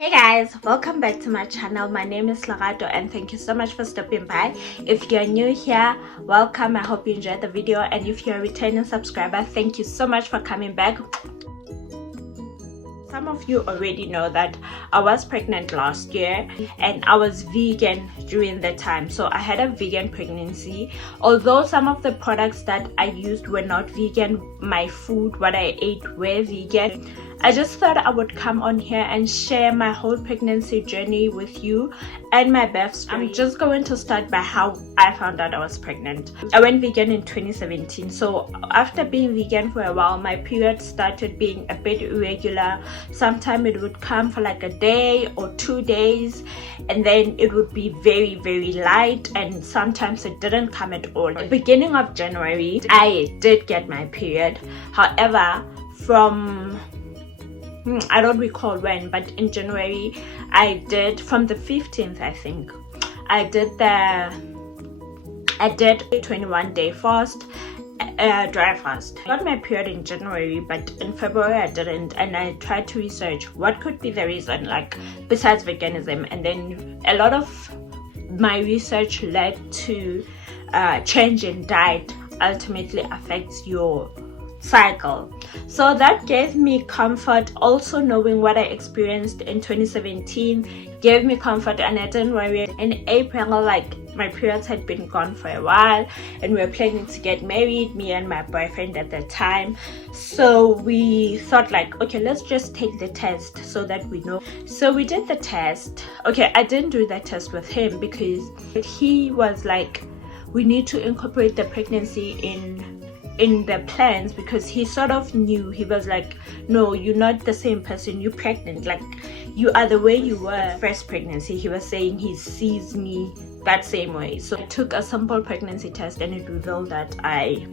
Hey guys, welcome back to my channel. My name is Larato and thank you so much for stopping by. If you're new here, welcome. I hope you enjoyed the video, and if you're a returning subscriber, thank you so much for coming back. Some of you already know that I was pregnant last year and I was vegan during the time. So I had a vegan pregnancy. Although some of the products that I used were not vegan, my food, what I ate, were vegan. I just thought I would come on here and share my whole pregnancy journey with you and my birth story. I'm just going to start by how I found out I was pregnant. I went vegan in 2017. So after being vegan for a while, my period started being a bit irregular. Sometimes it would come for like a day or 2 days, and then it would be very, very light, and sometimes it didn't come at all. At the beginning of January, I did get my period. However, from I don't recall when, but in January I did, from the 15th I think, I did a 21-day fast, dry fast. I got my period in January, but in February I didn't, and I tried to research what could be the reason, like besides veganism, and then a lot of my research led to change in diet ultimately affects your cycle. So that gave me comfort. Also knowing what I experienced in 2017 gave me comfort, and I didn't worry. In April, like, my periods had been gone for a while and we were planning to get married, me and my boyfriend at the time. So we thought like, okay, let's just take the test so that we know. So we did the test. Okay, I didn't do that test with him because he was like, we need to incorporate the pregnancy in the plans, because he sort of knew. He was like, no, you're not the same person, you're pregnant, like you are the way you were first pregnancy. He was saying he sees me that same way. So I took a simple pregnancy test and it revealed that I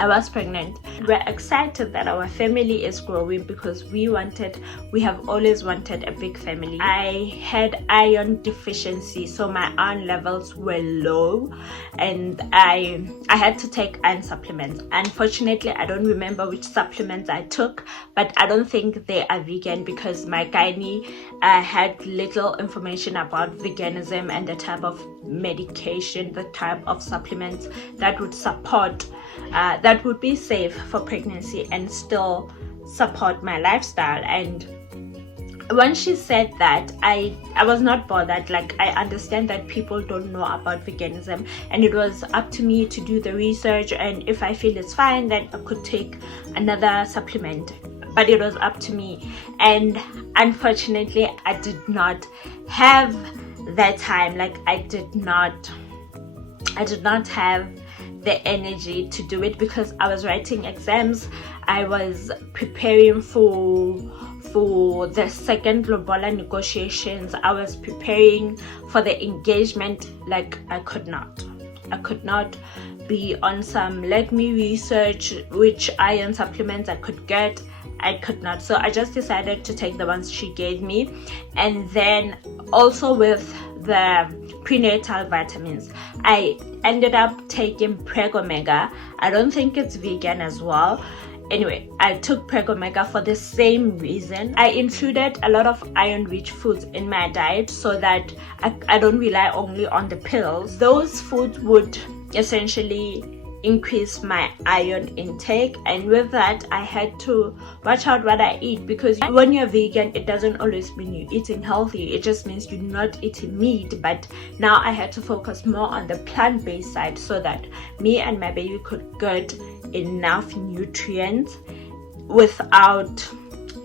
was pregnant. We're excited that our family is growing because we have always wanted a big family. I had iron deficiency, so my iron levels were low and I had to take iron supplements. Unfortunately, I don't remember which supplements I took, but I don't think they are vegan because my gynae had little information about veganism and the type of medication, the type of supplements that would support that would be safe for pregnancy and still support my lifestyle. And when she said that, I was not bothered. Like, I understand that people don't know about veganism, and it was up to me to do the research, and if I feel it's fine, then I could take another supplement, but it was up to me. And unfortunately, I did not have that time. Like, I did not have the energy to do it because I was writing exams. I was preparing for the second Lobola negotiations. I was preparing for the engagement. Like, I could not be on some, let me research which iron supplements I could get. I could not. So I just decided to take the ones she gave me, and then also with the prenatal vitamins, I ended up taking Preg Omega. I don't think it's vegan as well. Anyway, I took Preg Omega for the same reason. I included a lot of iron-rich foods in my diet so that I don't rely only on the pills. Those foods would essentially increase my iron intake, and with that I had to watch out what I eat, because when you're vegan, it doesn't always mean you're eating healthy. It just means you're not eating meat. But now I had to focus more on the plant-based side so that me and my baby could get enough nutrients without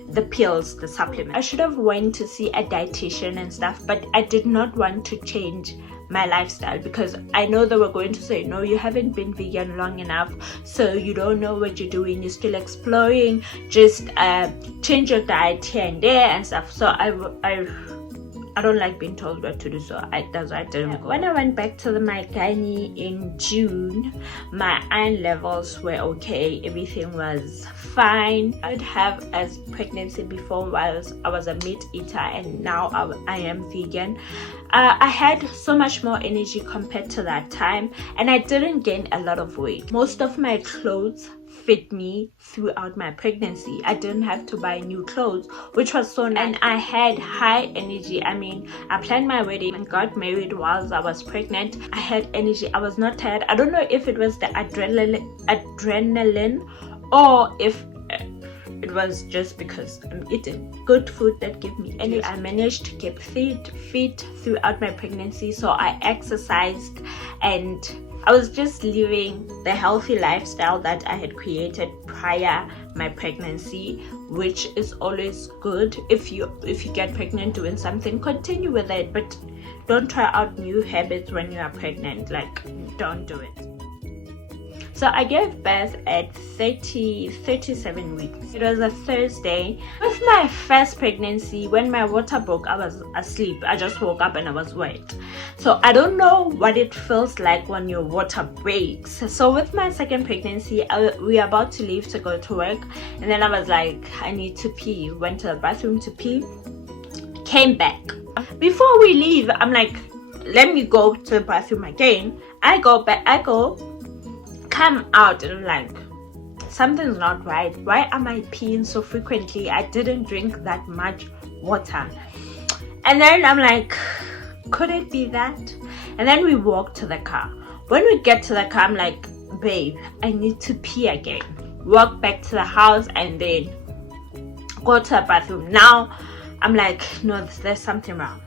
the pills, the supplement. I should have went to see a dietitian and stuff, but I did not want to change my lifestyle because I know they were going to say, no, you haven't been vegan long enough, so you don't know what you're doing, you're still exploring, just change your diet here and there and stuff. So I don't like being told what to do, so that's why I didn't go. When I went back to my gynae in June, my iron levels were okay, everything was fine. I'd have as pregnancy before whilst I was a meat eater, and now I am vegan. I had so much more energy compared to that time, and I didn't gain a lot of weight. Most of my clothes fit me throughout my pregnancy. I didn't have to buy new clothes, which was so nice. And I had high energy. I mean, I planned my wedding and got married whilst I was pregnant. I had energy. I was not tired. I don't know if it was the adrenaline or if it was just because I'm eating good food that gave me energy. I managed to keep fit throughout my pregnancy, so I exercised and I was just living the healthy lifestyle that I had created prior my pregnancy, which is always good. If you get pregnant doing something, continue with it, but don't try out new habits when you are pregnant. Like, don't do it. So I gave birth at 37 weeks. It was a Thursday. With my first pregnancy, when my water broke, I was asleep. I just woke up and I was wet. So I don't know what it feels like when your water breaks. So with my second pregnancy, we were about to leave to go to work. And then I was like, I need to pee. Went to the bathroom to pee. Came back. Before we leave, I'm like, let me go to the bathroom again. I come out and I'm like, something's not right. Why am I peeing so frequently? I didn't drink that much water. And then I'm like, could it be that? And then we walk to the car. When we get to the car, I'm like, babe, I need to pee again. Walk back to the house and then go to the bathroom. Now I'm like, no, there's something wrong.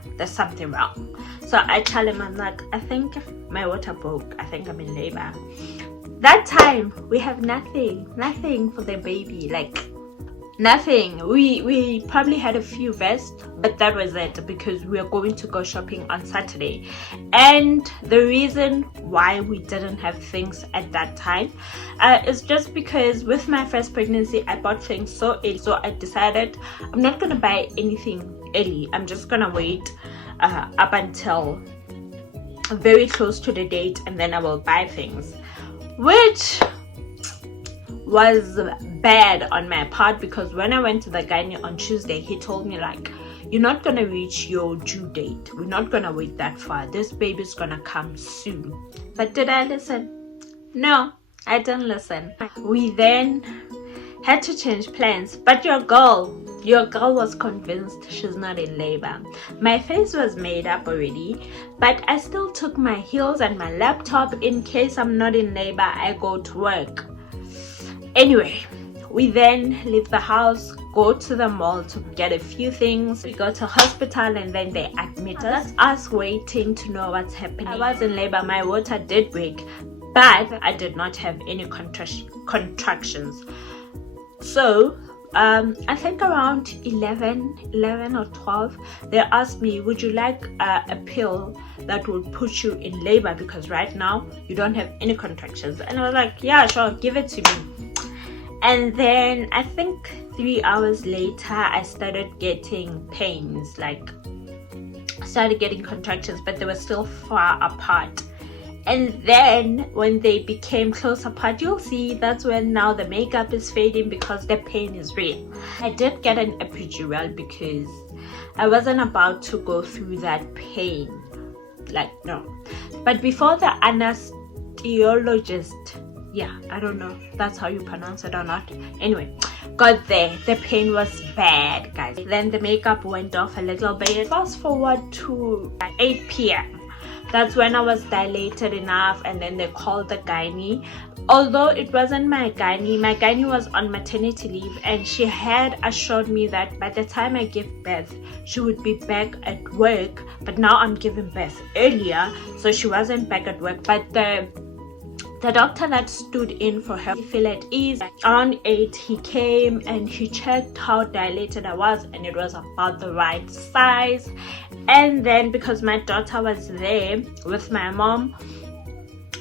So I tell him, I'm like, I think my water broke. I think I'm in labor. That time we have nothing for the baby, like nothing. We probably had a few vests, but that was it, because we are going to go shopping on Saturday. And the reason why we didn't have things at that time is just because with my first pregnancy I bought things so early. So I decided I'm not gonna buy anything early. I'm just gonna wait up until very close to the date, and then I will buy things, which was bad on my part, because when I went to the gynae on Tuesday, he told me, like, you're not gonna reach your due date. We're not gonna wait that far. This baby's gonna come soon. But did I listen? No, I didn't listen. We then had to change plans, but your girl was convinced she's not in labor. My face was made up already, but I still took my heels and my laptop in case I'm not in labor. I go to work. Anyway, we then leave the house, go to the mall to get a few things. We go to hospital and then they admit us. That's us waiting to know what's happening. I was in labor. My water did break, but I did not have any contractions. So I think around 11 or 12, they asked me, would you like a pill that will put you in labor, because right now you don't have any contractions? And I was like, yeah, sure, give it to me. And then I think 3 hours later I started getting pains, like I started getting contractions, but they were still far apart. And then when they became close apart, you'll see that's when now the makeup is fading because the pain is real. I did get an epidural because I wasn't about to go through that pain. Like, no. But before the anesthesiologist, yeah, I don't know if that's how you pronounce it or not. Anyway, got there. The pain was bad, guys. Then the makeup went off a little bit. Fast forward to 8 p.m. That's when I was dilated enough, and then they called the gynae. Although it wasn't my gynae was on maternity leave, and she had assured me that by the time I give birth, she would be back at work. But now I'm giving birth earlier, so she wasn't back at work. But the doctor that stood in for her, feel at ease. Around 8, he came and he checked how dilated I was, and it was about the right size. And then because my daughter was there with my mom,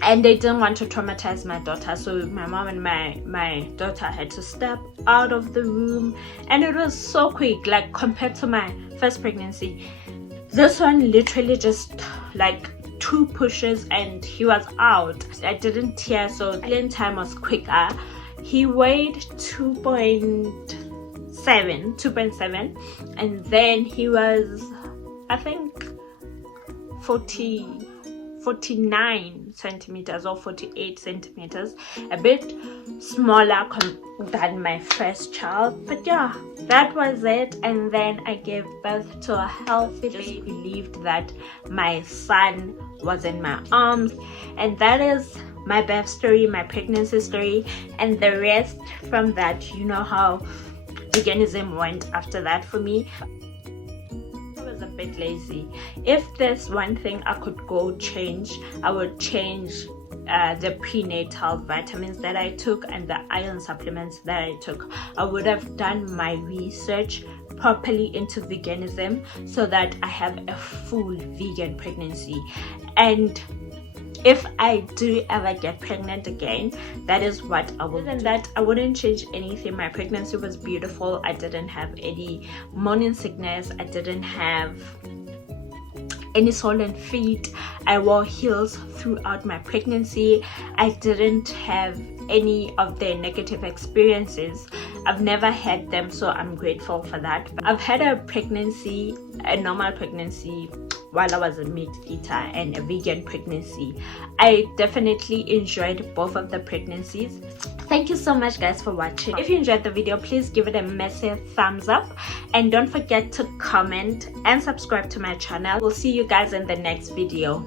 and they didn't want to traumatize my daughter, so my mom and my daughter had to step out of the room. And it was so quick, like compared to my first pregnancy. This one literally just like 2 pushes and he was out. I didn't tear, so healing time was quicker. He weighed 2.7, and then he was, I think, 40 49 centimeters or 48 centimeters, a bit smaller than my first child. But yeah, that was it. And then I gave birth to a healthy baby. Just believed that my son was in my arms. And that is my birth story, my pregnancy story, and the rest from that. You know how veganism went after that for me. I was a bit lazy. If there's one thing I could go change, I would change the prenatal vitamins that I took and the iron supplements that I took. I would have done my research properly into veganism so that I have a full vegan pregnancy. And if I do ever get pregnant again, that is what I will do. Other than that, I wouldn't change anything. My pregnancy was beautiful. I didn't have any morning sickness. I didn't have any swollen feet. I wore heels throughout my pregnancy. I didn't have any of the negative experiences. I've never had them, so I'm grateful for that. I've had a pregnancy, a normal pregnancy, while I was a meat eater, and a vegan pregnancy. I definitely enjoyed both of the pregnancies. Thank you so much guys for watching. If you enjoyed the video, please give it a massive thumbs up, and don't forget to comment and subscribe to my channel. We'll see you guys in the next video.